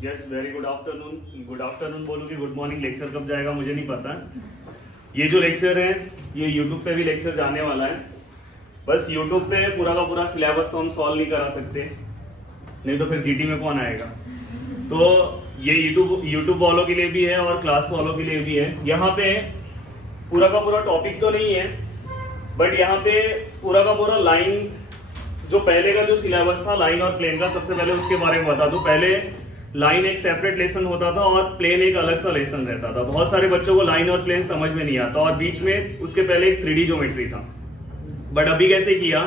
Yes very good afternoon. Good afternoon बोलूँ कि good morning, lecture कब जाएगा मुझे नहीं पता। ये जो लेक्चर है ये यूट्यूब पे भी लेक्चर जाने वाला है। बस यूट्यूब पे पूरा का पूरा सिलेबस तो हम सॉल्व नहीं करा सकते, नहीं तो फिर जीटी में कौन आएगा। तो ये यूट्यूब वालों के लिए भी है और क्लास वालों के लिए भी है। यहाँ पे पूरा का पूरा टॉपिक तो नहीं है, बट यहाँ पे पूरा का पूरा लाइन, जो पहले का जो सिलेबस था लाइन और प्लेन का, सबसे पहले उसके बारे में बता दूं। पहले लाइन एक सेपरेट लेसन होता था और प्लेन एक अलग सा लेसन रहता था। बहुत सारे बच्चों को लाइन और प्लेन समझ में नहीं आता, और बीच में उसके पहले एक 3D ज्योमेट्री था। बट अभी कैसे किया,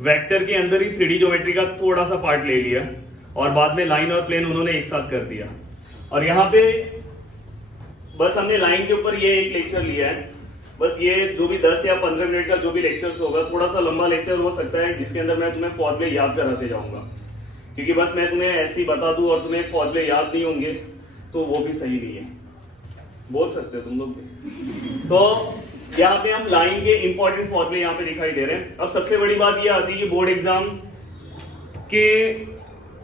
वेक्टर के अंदर ही 3D ज्योमेट्री का थोड़ा सा पार्ट ले लिया और बाद में लाइन और प्लेन उन्होंने एक साथ कर दिया। और यहाँ पे बस हमने लाइन के ऊपर ये एक लेक्चर लिया है। बस ये जो भी 10 या 15 मिनट का जो भी लेक्चर्स होगा, थोड़ा सा लंबा लेक्चर हो सकता है जिसके अंदर मैं तुम्हें फॉर्मूले याद कराते जाऊंगा, क्योंकि बस मैं तुम्हें ऐसे ही बता दूं और तुम्हें फॉर्मूले याद नहीं होंगे तो वो भी सही नहीं है। बोल सकते हो तुम लोग भी। तो यहाँ पे हम लाइन के इंपॉर्टेंट फॉर्मूले यहाँ पे दिखाई दे रहे हैं। अब सबसे बड़ी बात ये आती है कि बोर्ड एग्जाम के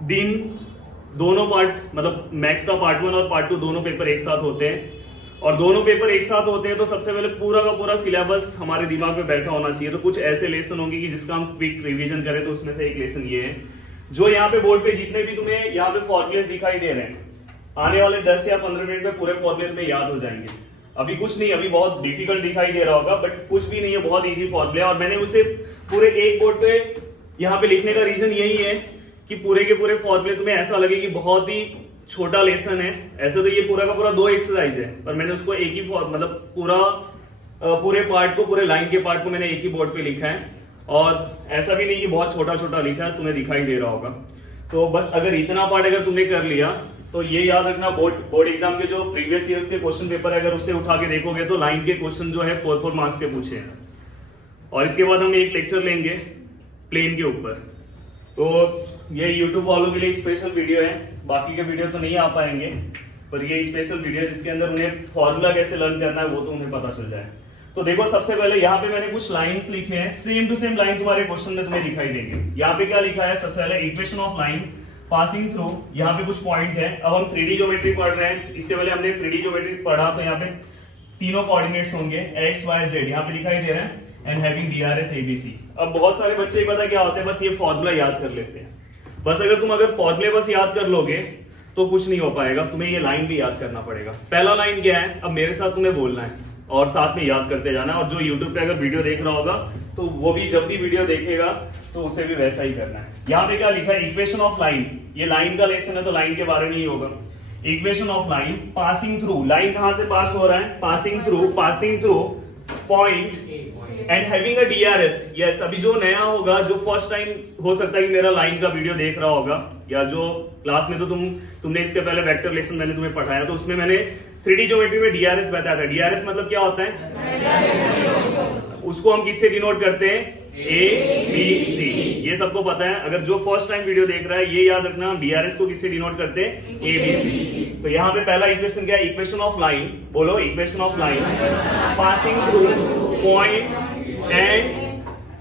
दिन दोनों पार्ट, मतलब मैथ्स का पार्ट 1 और पार्ट 2 दोनों पेपर एक साथ होते हैं, और दोनों पेपर एक साथ होते हैं तो सबसे पहले पूरा का पूरा सिलेबस हमारे दिमाग में बैठा होना चाहिए। तो कुछ ऐसे लेसन होंगे कि जिसका हम क्विक रिवीजन करें, तो उसमें से एक लेसन ये है। जो यहाँ पे बोर्ड पे जितने भी तुम्हें यहाँ पे फॉर्मुलेस दिखाई दे रहे हैं, आने वाले 10 या 15 मिनट में पूरे फॉर्मुले तुम्हें याद हो जाएंगे। अभी कुछ नहीं, अभी बहुत डिफिकल्ट दिखाई दे रहा होगा, बट कुछ भी नहीं है, बहुत ईजी फॉर्मुले। और मैंने उसे पूरे एक बोर्ड पे यहाँ पे लिखने का रीजन यही है कि पूरे के पूरे फॉर्मुले तुम्हें ऐसा लगे कि बहुत ही छोटा लेसन है। ऐसे तो ये पूरा का पूरा 2 एक्सरसाइज है, पर मैंने उसको एक ही मतलब पूरे पार्ट को, पूरे लाइन के पार्ट को मैंने एक ही बोर्ड पे लिखा है। और ऐसा भी नहीं कि बहुत छोटा छोटा लिखा है, तुम्हें दिखाई दे रहा होगा। तो बस अगर इतना पार्ट अगर तुमने कर लिया तो ये याद रखना, बोर्ड एग्जाम के जो प्रीवियस ईयर्स के क्वेश्चन पेपर है, अगर उसे उठा के देखोगे तो लाइन के क्वेश्चन जो है 4 मार्क्स के पूछे हैं। और इसके बाद हम एक लेक्चर लेंगे प्लेन के ऊपर। तो ये यूट्यूब वालों के लिए स्पेशल वीडियो है, बाकी के वीडियो तो नहीं आ पाएंगे, पर ये स्पेशल वीडियो जिसके अंदर उन्हें फॉर्मूला कैसे लर्न करना है वो तो उन्हें पता चल जाए। तो देखो, सबसे पहले यहाँ पे मैंने कुछ लाइंस लिखे हैं, सेम टू सेम लाइन तुम्हारे क्वेश्चन में तुम्हें दिखाई देंगे। यहाँ पे क्या लिखा है, सबसे पहले equation of line passing through, यहाँ पे कुछ पॉइंट है। अब हम 3D ज्योमेट्री पढ़ रहे हैं, इसके पहले हमने 3D ज्योमेट्री पढ़ा, तो यहाँ पे तीनों कोऑर्डिनेट्स होंगे x, y, z यहाँ पे दिखाई दे रहे हैं, एंड हैविंग DRS ABC। अब बहुत सारे बच्चे पता क्या होते हैं, बस ये फॉर्मूला याद कर लेते हैं। बस अगर फॉर्मूले बस याद कर लोगे तो कुछ नहीं हो पाएगा, तुम्हें ये लाइन भी याद करना पड़ेगा। पहला लाइन क्या है, अब मेरे साथ तुम्हें बोलना है और साथ में याद करते जाना है। और जो YouTube पे अगर वीडियो देख रहा होगा तो वो भी जब भी वीडियो देखेगा तो उसे भी वैसा ही करना है। यहाँ पे क्या लिखा है, इक्वेशन ऑफ लाइन। ये लाइन का लेसन है तो लाइन के बारे में ही होगा। Equation of line passing through, line कहां से पास हो रहा है, passing through point and having a DRS। Yes, अभी जो नया होगा, जो फर्स्ट टाइम हो सकता है कि मेरा लाइन का वीडियो देख रहा होगा, या जो क्लास में तो तुमने इसके पहले वेक्टर लेसन मैंने तुम्हें पढ़ाया, तो उसमें मैंने 3D ज्योमेट्री में DRS बताया था। DRS मतलब क्या होता है, उसको हम किससे डिनोट करते हैं, ABC। ये सबको पता है। अगर जो फर्स्ट टाइम वीडियो देख रहा है ये याद रखना, DRS को किससे डिनोट करते हैं, ABC। तो यहाँ पे पहला इक्वेशन क्या है, इक्वेशन ऑफ लाइन, बोलो equation of line passing through point and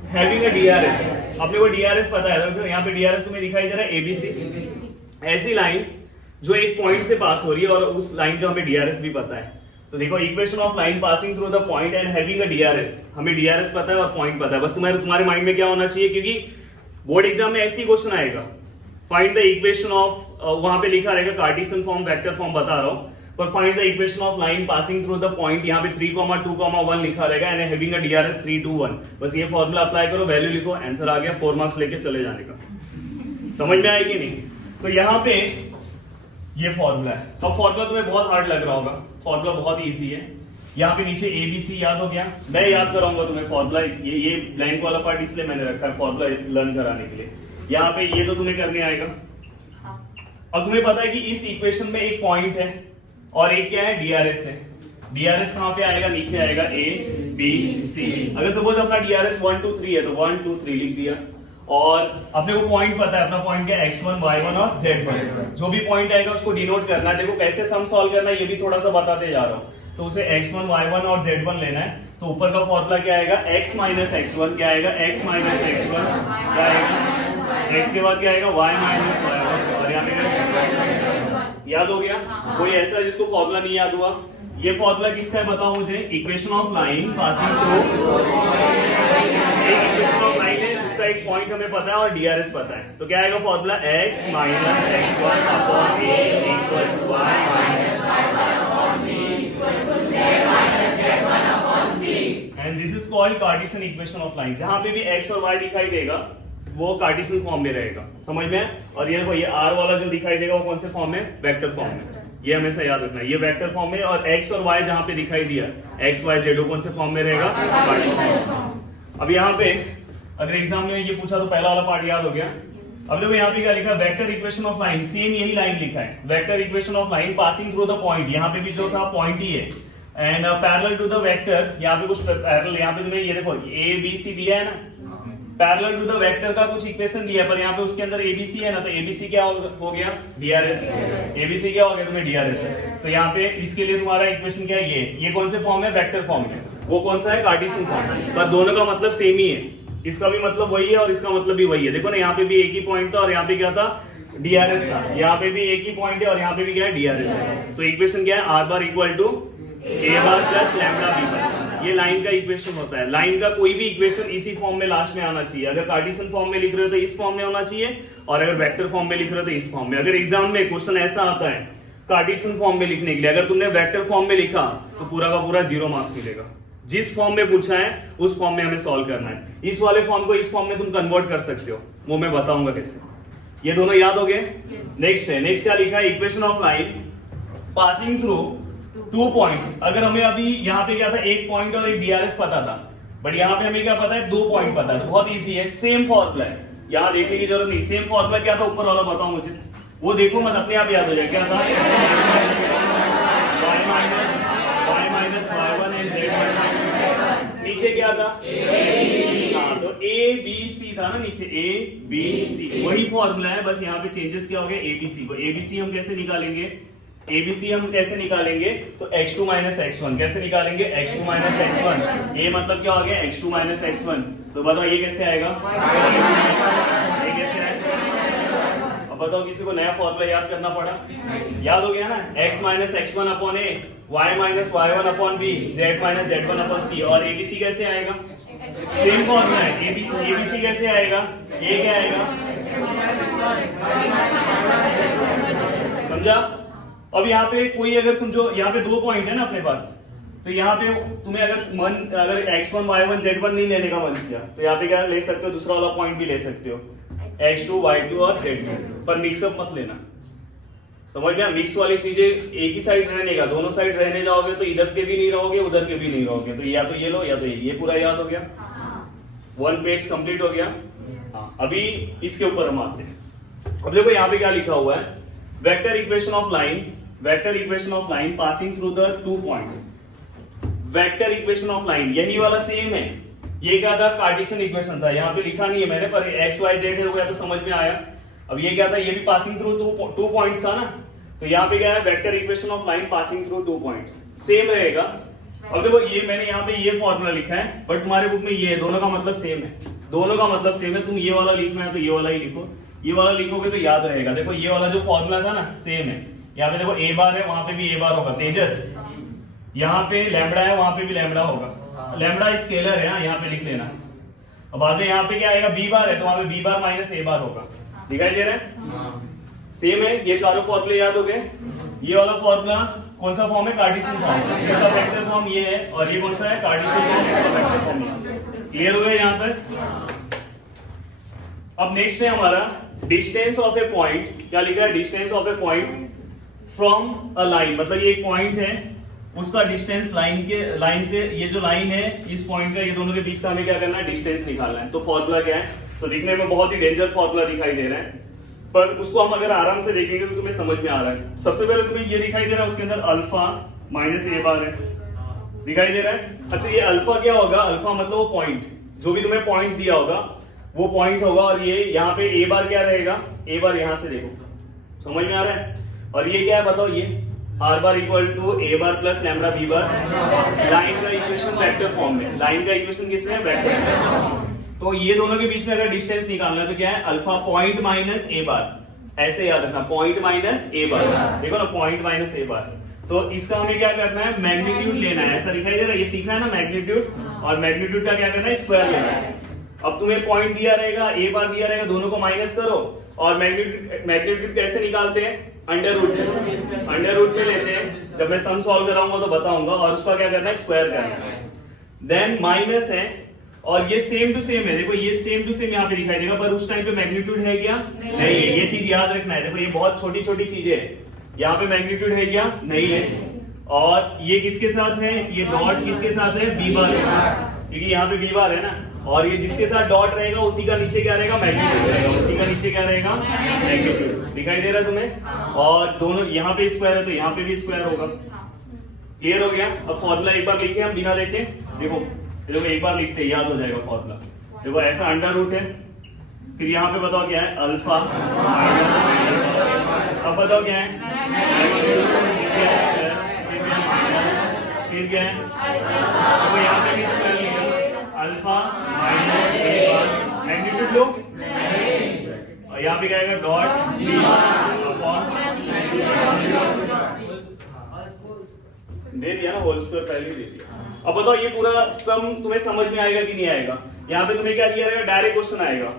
having a DRS। अपने को DRS पता है, तो यहाँ पे DRS तुम्हें दिखाई दे रहा है ABC। ऐसी लाइन जो एक पॉइंट से पास हो रही है और उस लाइन का हमें DRS भी पता है। तो देखो, equation of line passing through the point and having a DRS, हमें DRS पता है और पॉइंट पता है। बस तुम्हारे माइंड में क्या होना चाहिए, क्योंकि बोर्ड एग्जाम में ऐसी क्वेश्चन आएगा, फाइंड द इक्वेशन ऑफ, वहां पे लिखा रहेगा कार्टेशियन फॉर्म, वेक्टर फॉर्म बता रहा हूं, पर find the equation of line passing through the point, यहाँ पे 3, 2, 1 लिखा रहेगा, एंड हैविंग अ DRS 3, 2, 1। बस ये फॉर्मूला अप्लाई करो, वैल्यू लिखो, आंसर आ गया, 4 मार्क्स लेके चले जाने का। समझ में आएगी नहीं। तो यहाँ पे ये फॉर्मूला है। अब फॉर्मूला तुम्हें बहुत हार्ड लग रहा होगा, फॉर्मूला बहुत इजी है। यहाँ पे नीचे ABC याद हो गया, मैं याद कराऊंगा तुम्हें फॉर्मूला। ये ब्लैंक वाला पार्ट इसलिए मैंने रखा है फॉर्मूला लर्न कराने के लिए। यहाँ पे ये तो तुम्हें करने आएगा। अब तुम्हें पता है कि इस इक्वेशन में एक पॉइंट है और एक क्या है, DRS है। DRS कहाँ पे आएगा, नीचे आएगा ABC। अगर सपोज अपना DRS 1, 2, 3 है तो 1, 2, 3 लिख दिया। और अपने को पॉइंट पता है, अपना पॉइंट क्या है, x1, y1 और z1। जो भी पॉइंट आएगा उसको डिनोट करना है। देखो कैसे सम सॉल्व करना है ये भी थोड़ा सा बताते जा रहा हूँ। तो उसे x1, y1 और z1 लेना है। तो ऊपर का फॉर्मूला क्या आएगा, x माइनस x1, क्या आएगा, x माइनस x1, क्या आएगा, x के बाद क्या आएगा, y माइनस y1, और यहाँ पे याद हो गया? कोई ऐसा जिसको फॉर्मूला नहीं याद हुआ? ये फॉर्मूला किसका है बताओ मुझे? Equation of line passing through, एक इक्वेशन ऑफ लाइन है, उसका एक पॉइंट हमें पता है और डीआरएस पता है, तो क्या आएगा formula? x minus x1 upon a equal to y minus y1 upon b equal to z minus z1 upon c। And this is called Cartesian equation of line. जहां पे भी x और y दिखाई देगा वो कार्टेशियन फॉर्म में रहेगा, समझ में? और ये r वाला जो दिखाई देगा वो कौन से फॉर्म में? वेक्टर फॉर्म में। ये हमेशा याद रखना है, ये वेक्टर फॉर्म में। और x और y जहां पे दिखाई दिया x y z कौन से फॉर्म में रहेगा? कार्टेशियन। अब यहाँ पे अगर एग्जाम में ये पूछा तो पहला वाला पार्ट याद हो गया। अब देखो यहाँ पे क्या लिखा है? Vector equation of line, same यही लाइन लिखा है, vector equation of line passing through the point. यहाँ पे भी जो था पॉइंट ही है, and parallel to the vector. यहाँ पे कुछ पैरेलल, यहाँ पे तुम्हें ये देखो ए बी सी दिया है ना, पैरेलल टू द वेक्टर का कुछ इक्वेशन दिया है, पर यहाँ पे उसके अंदर एबीसी है ना, तो एबीसी क्या हो गया? डीआरएस। एबीसी क्या हो गया तुम्हें? डीआरएस। तो यहाँ पे इसके लिए तुम्हारा इक्वेशन क्या है? ये कौन से फॉर्म है? वेक्टर फॉर्म में। वो कौन सा है? Cartesian form. पर दोनों का मतलब सेम ही है, इसका भी मतलब वही है और इसका मतलब भी वही है। देखो ना, यहाँ पे भी एक ही पॉइंट था और यहाँ पे क्या था? डीआरएस था। यहाँ पे भी एक ही पॉइंट है और यहाँ पे भी क्या है? डीआरएस है। तो इक्वेशन क्या है? R bar equal to a bar plus lambda b bar. ये लाइन का इक्वेशन होता है। लाइन का कोई भी इक्वेशन इसी फॉर्म में लास्ट में आना चाहिए। अगर कार्टेशियन फॉर्म में लिख रहे हो तो इस फॉर्म में होना चाहिए, और अगर वेक्टर फॉर्म में लिख रहे हो तो इस फॉर्म में। अगर एग्जाम में क्वेश्चन ऐसा आता है कार्टेशियन फॉर्म में लिखने के लिए, अगर तुमने वेक्टर फॉर्म में लिखा तो पूरा का पूरा 0 मार्क्स मिलेगा। जिस फॉर्म में पूछा है उस फॉर्म में हमें सॉल्व करना है। इस वाले फॉर्म को इस फॉर्म में तुम कन्वर्ट कर सकते हो, वो मैं बताऊंगा कैसे। ये दोनों याद हो गए? नेक्स्ट है, नेक्स्ट क्या लिखा है? Equation of line passing through 2 points. अगर हमें अभी यहाँ पे क्या था? एक पॉइंट और एक डीआरएस पता था, बट यहाँ पे हमें क्या पता है? 2 पॉइंट पता है। तो बहुत इजी है, सेम फॉर्मूला है, यहाँ देखने की जरूरत नहीं। सेम फॉर्मूला क्या था? ऊपर वाला बताओ मुझे, वो देखो मत, अपने आप याद हो जाए। क्या था? y minus y1 and z। नीचे क्या था? हाँ, तो ए बी सी था ना नीचे, ए बी सी, वही फॉर्मूला है, बस यहाँ पे चेंजेस क्या हो गए? एबीसी को। एबीसी हम कैसे निकालेंगे? एबीसी हम कैसे निकालेंगे? तो x2 माइनस x1 कैसे निकालेंगे? x2 minus x1। ये मतलब क्या हो गया? x2 minus x1। तो बताओ ये कैसे आएगा? ये कैसे आएगा? अब बताओ, किसी को नया फॉर्मूला याद करना पड़ा? याद हो गया ना? x minus x1 upon a, y minus y1 upon b, z minus z1 upon c। और एबीसी कैसे आएगा? सेम फॉर्मूला है। एबीसी कैसे आएगा? ये क्या आएगा? समझा? अब यहाँ पे कोई अगर समझो, यहाँ पे 2 पॉइंट है ना अपने पास, तो यहाँ पे तुम्हें अगर x1 y1 z1 नहीं लेने का मन किया तो यहाँ पे क्या ले सकते हो? दूसरा वाला पॉइंट भी ले सकते हो, x2 y2 और z2, पर मिक्सअप मत लेना। समझ में? मिक्स वाली चीजें एक ही साइड रहने का, दोनों साइड रहने जाओगे तो इधर के भी नहीं रहोगे, उधर के भी नहीं रहोगे। तो या तो ये लो या तो ये पूरा याद हो गया। 1 पेज कंप्लीट हो गया। हाँ, अभी इसके ऊपर हम आते हैं। अब देखो यहाँ पे क्या लिखा हुआ है? Vector equation of line, vector equation of line passing through the 2 points. Vector equation of line यही वाला सेम है। ये क्या था? कार्टेशियन इक्वेशन था, यहाँ पे लिखा नहीं है मैंने, पर एक्स वाई जेड हो गया तो समझ में आया। अब ये क्या था? ये भी पासिंग थ्रू 2 पॉइंट्स था ना, तो यहाँ पे क्या है? Vector equation of line passing through 2 points, same रहेगा। अब देखो ये मैंने यहाँ पे ये फॉर्मूला लिखा है, बट तुम्हारे बुक में ये है, दोनों का मतलब सेम है। दोनों का मतलब सेम है। तुम ये वाला लिखना है तो ये वाला ही लिखो, ये वाला लिखोगे तो याद रहेगा। देखो ये वाला जो फॉर्मूला था ना, सेम है। यहाँ पे देखो ए बार है, वहां पे भी ए बार होगा। तेजस, यहाँ पे लैम्बडा है, वहां पे भी लैम्बडा होगा। लैम्बडा स्केलर है, यहाँ पे लिख लेना। अब बाद में यहाँ पे क्या आएगा? बी बार है, तो वहां पे बी बार माइनस ए बार होगा। दिखाई दे रहा है? सेम है। ये चारों फॉर्मूले याद हो गए। ये वाला फॉर्मूला कौन सा फॉर्म है? Cartesian form. इसका वेक्टर फॉर्म ये है, और ये कौन सा है? Cartesian form. इसका वेक्टर फॉर्म है। क्लियर हो गया यहाँ पर? अब नेक्स्ट है हमारा डिस्टेंस ऑफ ए पॉइंट। क्या लिखा है? Distance of A point from a line, मतलब ये एक पॉइंट है, उसका डिस्टेंस लाइन से ये जो लाइन है इस पॉइंट का, ये दोनों के बीच का हमें क्या करना है? डिस्टेंस निकालना है। तो फॉर्मूला क्या है? तो दिखने में बहुत ही डेंजर फॉर्मूला दिखाई दे रहा है, पर उसको हम अगर आराम से देखेंगे तो तुम्हें समझ में आ रहा है। सबसे पहले तुम्हें ये दिखाई दे रहा है, उसके अंदर अल्फा माइनस ए बार है, दिखाई दे रहा है। अच्छा, ये अल्फा क्या होगा? अल्फा मतलब वो पॉइंट, जो भी तुम्हें पॉइंट्स दिया होगा वो पॉइंट होगा, और ये यहाँ पे ए बार क्या रहेगा? ए बार यहाँ से देखो, समझ में आ रहा है? और ये क्या है बताओ? ये r bar equal to a bar plus lambda b bar. Line का इक्वेशन वेक्टर फॉर्म में, लाइन का इक्वेशन किसमें है? वेक्टर। तो ये दोनों के बीच में अगर डिस्टेंस निकालना है तो क्या है? अल्फा पॉइंट माइनस ए बार। ऐसे याद रखना, पॉइंट माइनस ए बार, देखो ना पॉइंट माइनस ए बार। तो इसका हमें क्या करना है, मैग्नीट्यूड लेना है, ऐसा दिखाई दे रहा है, ये सीखना है ना मैग्नीट्यूड, और मैग्नीट्यूड का क्या करना है, स्क्वायर लेना है। अब तुम्हें पॉइंट दिया रहेगा, ए बार दिया रहेगा, दोनों को माइनस करो, और मैग्नीट्यूड कैसे निकालते हैं, अंडर रूट में लेते हैं। जब मैं सम सॉल्व कराऊंगा तो बताऊंगा, और उसका क्या करना है, स्क्वायर करना है। देन माइनस है, और ये सेम टू सेम है, देखो ये सेम टू सेम यहाँ पे दिखाई देगा, पर उस टाइम पे मैग्नीट्यूड है क्या, नहीं है। ये चीज याद रखना है, देखो ये बहुत छोटी छोटी चीजें है, यहाँ पे मैग्नीट्यूड है क्या, नहीं है। और ये किसके साथ है, ये डॉट किसके साथ है, बी बार के साथ, क्योंकि यहाँ पे बी बार है ना, और ये जिसके साथ डॉट रहेगा उसी का नीचे क्या रहेगा, मैग्नीट्यूड रहेगा, उसी का नीचे क्या रहेगा, मैग्नीट्यूड। दिखाई दे रहा है तुम्हें, और दोनों यहाँ पे स्क्वायर है तो यहाँ पे भी स्क्वायर होगा। क्लियर हो गया। अब फॉर्मूला एक बार लिखे हम बिना देखे, देखो एक बार लिखते हैं, याद हो जाएगा फॉर्मूला। देखो ऐसा अंडर रूट है, फिर यहाँ पे बताओ क्या है, अल्फा, अब बताओ क्या है, फिर क्या है, तो यहाँ पे भी स्क्वायर लिखा, अल्फा माइनस ए बार, मैग्नीट्यूड लो, और यहाँ पे क्या आएगा, डॉट बी अपॉन, दे दिया ना, होल स्क्वायर पहले ही दे दिया। अब बताओ ये पूरा सम तुम्हें समझ में आएगा कि नहीं आएगा। यहाँ पे तुम्हें क्या दिया रहेगा, डायरेक्ट क्वेश्चन आएगा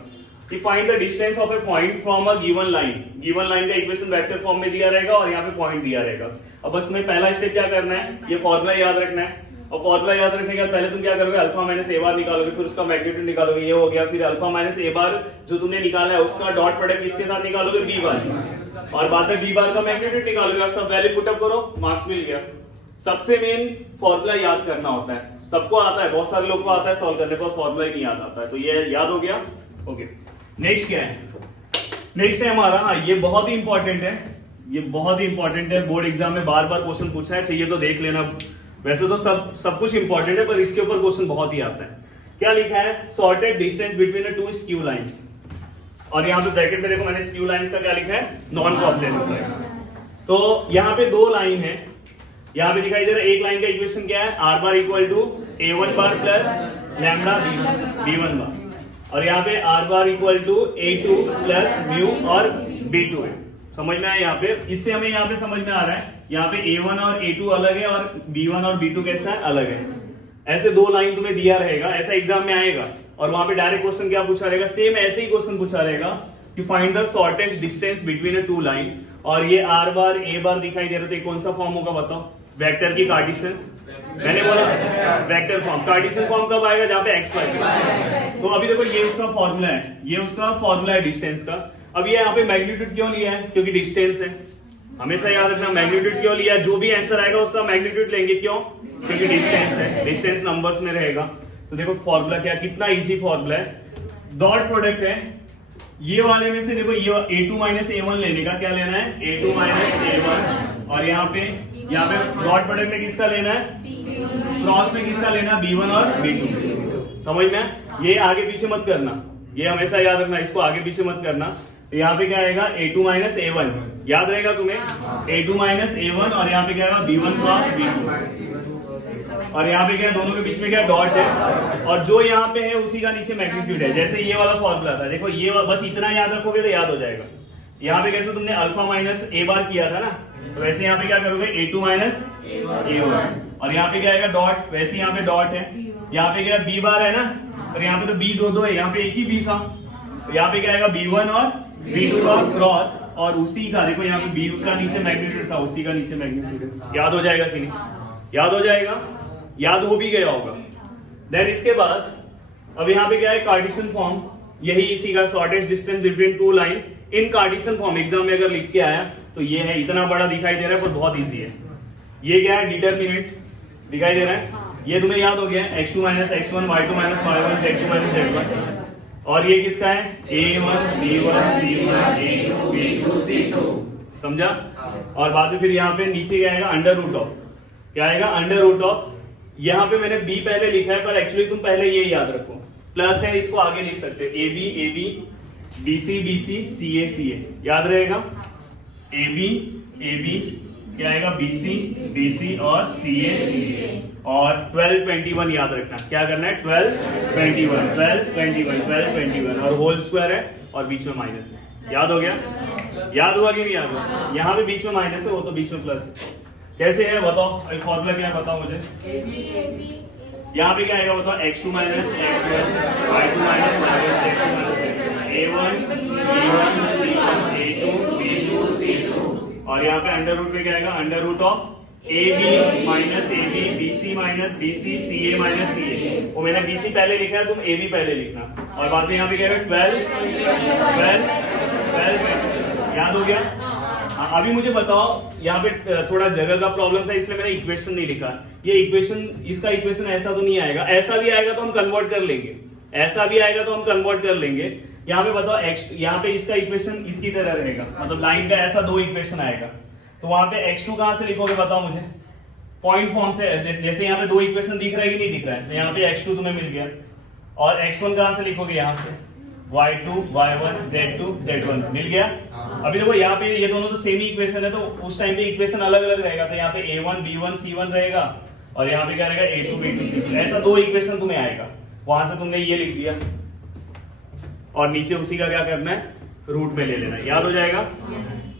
कि find the distance of A point from a given line. Given line का इक्वेशन वेक्टर फॉर्म में दिया रहेगा, और यहाँ पे पॉइंट दिया रहेगा। अब बस तुम्हें पहला स्टेप क्या करना है, ये फॉर्मूला याद रखना है, और फॉर्मूला याद रखने के बाद पहले तुम क्या करोगे, अल्फा माइनस ए बार निकालोगे, फिर उसका मैग्नीट्यूड निकालोगे, ये हो गया। फिर अल्फा माइनस ए बार जो तुमने निकाला है उसका डॉट प्रोडक्ट किसके साथ निकालोगे, बी बार, और बाद में बी बार का मैग्नीट्यूड निकालोगे, और सब वैल्यू पुटअप करो, मार्क्स मिल गया। सबसे मेन फॉर्मूला याद करना होता है, सबको आता है, बहुत सारे लोगों को आता है, सॉल्व करने पर फॉर्मूला ही नहीं याद आता है, तो ये याद हो गया। ओके, नेक्स्ट क्या है, नेक्स्ट है हमारा, हाँ ये बहुत ही इंपॉर्टेंट है, ये बहुत ही इंपॉर्टेंट है, बोर्ड एग्जाम में बार बार क्वेश्चन पूछा है, चाहिए तो देख लेना। वैसे तो सब कुछ इंपॉर्टेंट है, पर इसके ऊपर क्वेश्चन बहुत ही आता है। क्या लिखा है, sorted distance between the two skew lines, और यहाँ पे ब्रैकेट में देखो मैंने स्क्यू लाइंस का क्या लिखा है, नॉन कोऑर्डिनेट। तो यहाँ पे दो लाइन है, यहाँ पे दिखाई दे रहा है, एक लाइन का इक्वेशन क्या है, r bar equal to a1 bar plus lambda b1 bar, और यहाँ पे r bar equal to a2 plus mu और b2 है। समझ में आया, यहाँ पे इससे हमें यहाँ पे समझ में आ रहा है, यहाँ पे a1 और a2 अलग है, और b1 और b2 कैसा है, अलग है। ऐसे दो लाइन तुम्हें दिया रहेगा, ऐसा एग्जाम में आएगा, और वहां पे डायरेक्ट क्वेश्चन क्या पूछा रहेगा, सेम ऐसे ही क्वेश्चन पूछा रहेगा कि find the shortest distance between a two line, और ये आर बार ए बार दिखाई दे रहा है, तो कौन सा फॉर्म होगा बताओ, वेक्टर की कार्टेशियन, मैंने बोला वेक्टर फॉर्म। कार्टेशियन फॉर्म कब आएगा, जहां पे एक्स वाई। तो अभी देखो ये उसका फॉर्मूला है, ये उसका फॉर्मूला है डिस्टेंस का। अब ये यहाँ पे मैग्नीट्यूड क्यों लिया है, क्योंकि डिस्टेंस है, हमेशा याद रखना मैग्नीट्यूड क्यों लिया है, जो भी आंसर आएगा उसका मैग्नीट्यूड लेंगे, क्यों, क्योंकि डिस्टेंस है, डिस्टेंस नंबर्स में रहेगा। तो देखो फॉर्मूला क्या, कितना इजी फॉर्मूला है, डॉट प्रोडक्ट है, ये वाले में से देखो ये a2 माइनस a1 लेने का, क्या लेना है, a2 माइनस a1, और यहाँ पे डॉट प्रोडक्ट में किसका लेना है, क्रॉस में किसका लेना है, b1 और b2। समझ में, ये आगे पीछे मत करना, ये हमेशा याद रखना, इसको आगे पीछे मत करना। तो यहाँ पे क्या आएगा, a2 माइनस a1, याद रहेगा तुम्हें, a2 माइनस a1, और यहाँ पे क्या आएगा, b1 क्रॉस b2, और यहाँ पे क्या, दोनों के बीच में क्या डॉट है, और जो यहाँ पे है उसी का नीचे मैग्नीट्यूड है, जैसे ये वाला फॉर्मूला था। देखो ये बस इतना याद रखोगे तो याद हो जाएगा। यहाँ पे कैसे तुमने अल्फा माइनस ए बार किया था ना, तो वैसे यहाँ पे क्या करोगे, a2 माइनस a1, और यहाँ पे क्या आएगा डॉट, वैसे यहाँ पे डॉट है, यहाँ पे क्या b बार है ना, और यहाँ पे तो b दो है, यहाँ पे एक ही b था, तो यहाँ पे क्या आएगा, b1 और b2 का क्रॉस, और उसी का देखो यहाँ पे b का नीचे मैग्नीट्यूड था, उसी का नीचे मैग्नीट्यूड है। याद हो जाएगा कि नहीं, याद हो जाएगा, याद हो भी गया होगा। देन इसके बाद अब यहाँ पे क्या है, कार्टेशियन फॉर्म, यही इसी का shortest distance between two line in Cartesian form. Exam में अगर लिख के आया तो ये है, इतना बड़ा दिखाई दे रहा है पर बहुत इजी है। ये क्या है, डिटरमिनेंट दिखाई दे रहा है, ये तुम्हें याद हो गया है, x2 minus x1, y2 minus y1, z2 minus z1, और ये किसका है, a1 b1 c1 a2 b2 c2, समझा। और बाद में फिर यहाँ पे नीचे क्या आएगा, अंडर रूट ऑफ, क्या आएगा, अंडर रूट ऑफ। यहाँ पे मैंने b पहले लिखा है, पर एक्चुअली तुम पहले ये याद रखो, प्लस है, इसको आगे लिख सकते हो, ab ab bc bc ca ca, याद रहेगा, ab ab क्या आएगा, bc bc और ca ca, और 12 21 याद रखना, क्या करना है, 12 21 12 21 12 21, और होल स्क्वायर है और बीच में माइनस है, याद हो गया। याद हुआ कि नहीं याद हुआ? यहाँ पे बीच में माइनस है, वो तो बीच में प्लस है। कैसे है बताओ, फॉर्मूला क्या है बताओ मुझे। यहाँ पे क्या आएगा बताओ, x2 minus x1, y2 minus y1, z2 minus a1 b1 c1 a2 b2 c2, और यहाँ पे अंडर रूट पे क्या आएगा, under root of ab minus ab bc minus bc ca minus ca। वो मैंने bc पहले लिखा है, तुम ab पहले लिखना। और बाद में यहाँ पे क्या है 12 याद हो गया? अभी मुझे बताओ, यहाँ पे थोड़ा जगह का प्रॉब्लम था इसलिए मैंने इक्वेशन नहीं लिखा। ये इक्वेशन, इसका इक्वेशन ऐसा तो नहीं आएगा, ऐसा भी आएगा तो हम कन्वर्ट कर लेंगे, ऐसा भी आएगा तो हम कन्वर्ट कर लेंगे। यहाँ पे बताओ x, यहाँ पे इसका इक्वेशन इसकी तरह रहेगा, मतलब लाइन का ऐसा दो इक्वेशन आएगा, तो वहां पे x2 कहां से लिखोगे बताओ मुझे, पॉइंट फॉर्म से। जैसे यहाँ पे दो इक्वेशन दिख रहा है कि नहीं दिख रहा है, तो यहाँ पे x2 तुम्हें मिल गया, और x1 कहां से लिखोगे, यहाँ से y2 y1 z2 z1 मिल गया। अभी देखो यहाँ पे ये दोनों तो सेम ही इक्वेशन है, तो उस टाइम पे इक्वेशन अलग अलग रहेगा, तो यहाँ पे a1 b1 c1 रहेगा, और यहाँ पे क्या रहेगा a2 b2 c2। ऐसा दो इक्वेशन तुम्हें आएगा, वहां से तुमने ये लिख दिया, और नीचे उसी का क्या करना है, रूट में ले लेना है, याद हो जाएगा।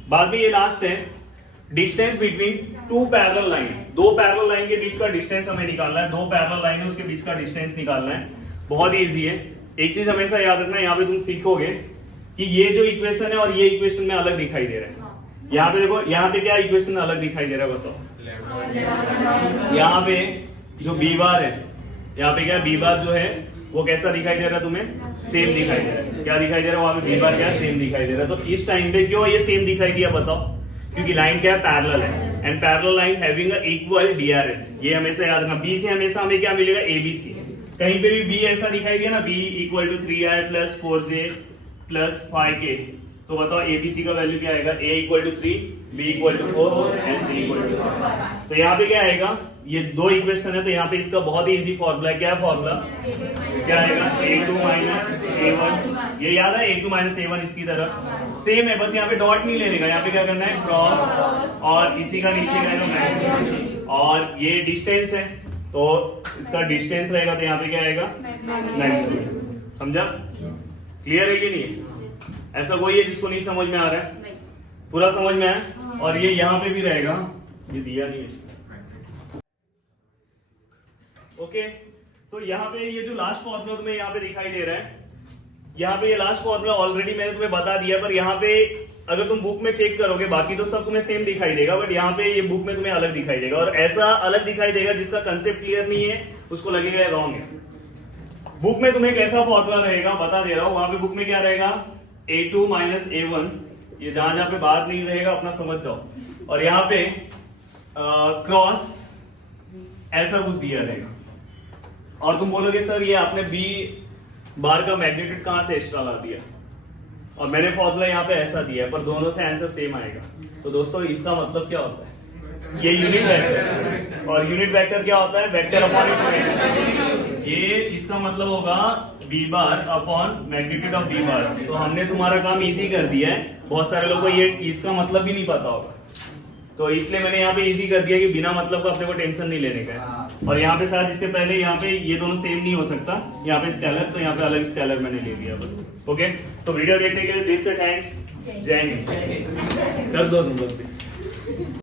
बाद में ये लास्ट है, distance between two parallel line. दो पैरेलल लाइन के बीच का डिस्टेंस हमें निकालना है, दो पैरेलल लाइन है उसके बीच का डिस्टेंस निकालना है। बहुत ही इजी है। एक चीज हमेशा याद रखना, यहाँ पे तुम सीखोगे कि ये जो इक्वेशन है और ये इक्वेशन में अलग दिखाई दे रहा है। यहाँ पे देखो, यहाँ पे क्या इक्वेशन अलग दिखाई दे रहा है बताओ। यहाँ पे जो बी बार है, यहाँ पे क्या बी बार जो है वो कैसा दिखाई दे रहा है तुम्हें, सेम दिखाई दे रहा है। क्या दिखाई दे रहा है वहां पे, बी बार क्या सेम दिखाई दे रहा है। तो इस टाइम पे क्यों ये सेम दिखाई दिया बताओ, क्योंकि लाइन क्या है, पैरेलल है, and parallel line having a equal DRS। ये हमेशा याद रखना, बी से हमेशा हमें क्या मिलेगा, ABC। कहीं पे भी बी ऐसा दिखाई दिया ना, b equal to 3i plus 4j plus 5k, तो बताओ ABC का वैल्यू क्या आएगा, a equal to 3, b equal to 4 and c equal to 5। तो यहाँ पे क्या आएगा, ये दो इक्वेशन है, तो यहाँ पे इसका बहुत ही इजी फॉर्मूला है। क्या फॉर्मूला, क्या आएगा, a2 माइनस a1। ये याद है, a2 माइनस a1 इसकी तरह सेम है, बस यहाँ पे डॉट नहीं लेने का, यहाँ पे क्या करना है, क्रॉस, और इसी का नीचे का मैग्नीट्यूड, और ये डिस्टेंस है तो इसका डिस्टेंस रहेगा, तो यहाँ पे क्या आएगा, मैग्नीट्यूड। समझा, क्लियर है कि नहीं? ऐसा कोई है जिसको नहीं समझ में आ रहा है, पूरा समझ में आया। और ये यहाँ पे भी रहेगा, ये दिया नहीं है। ओके, तो यहाँ पे ये जो लास्ट फॉर्मूला तुम्हें यहाँ पे दिखाई दे रहा है, यहाँ पे ये लास्ट फॉर्मूला ऑलरेडी मैंने तुम्हें बता दिया, पर यहाँ पे अगर तुम बुक में चेक करोगे बाकी तो सब तुम्हें सेम दिखाई देगा, बट यहाँ पे ये बुक में तुम्हें अलग दिखाई देगा, और ऐसा अलग दिखाई देगा जिसका कंसेप्ट क्लियर नहीं है उसको लगेगा रॉन्ग है। बुक में तुम्हें कैसा फॉर्मूला रहेगा बता दे रहा हूं, वहां पे बुक में क्या रहेगा, a2 माइनस a1, ये जहां जहां पे बात नहीं रहेगा अपना समझ जाओ, और यहाँ पे क्रॉस ऐसा कुछ दिया रहेगा, और तुम बोलोगे सर ये आपने बी बार का मैग्नीट्यूड कहां से एक्स्ट्रा ला दिया, और मैंने फॉर्मूला यहाँ पे ऐसा दिया है, पर दोनों से आंसर सेम आएगा। तो दोस्तों इसका मतलब क्या होता है, ये यूनिट वेक्टर है, और यूनिट वेक्टर क्या होता है, वेक्टर अपॉन इट्स मैग्नीट्यूड। ये इसका मतलब होगा b bar upon magnitude of b bar. तो हमने तुम्हारा काम इजी कर दिया है, बहुत सारे लोगों को ये इसका मतलब भी नहीं पता होगा, तो इसलिए मैंने यहाँ पे इजी कर दिया कि बिना मतलब का अपने को टेंशन नहीं लेने का है। और यहाँ पे शायद इसके पहले यहाँ पे ये दोनों सेम नहीं हो सकता, यहाँ पे स्केलर, तो यहाँ पे अलग स्केलर मैंने ले लिया बस। ओके, तो वीडियो देखने के लिए दिल से थैंक्स, जय हिंद। कर दो तुम लोग भी।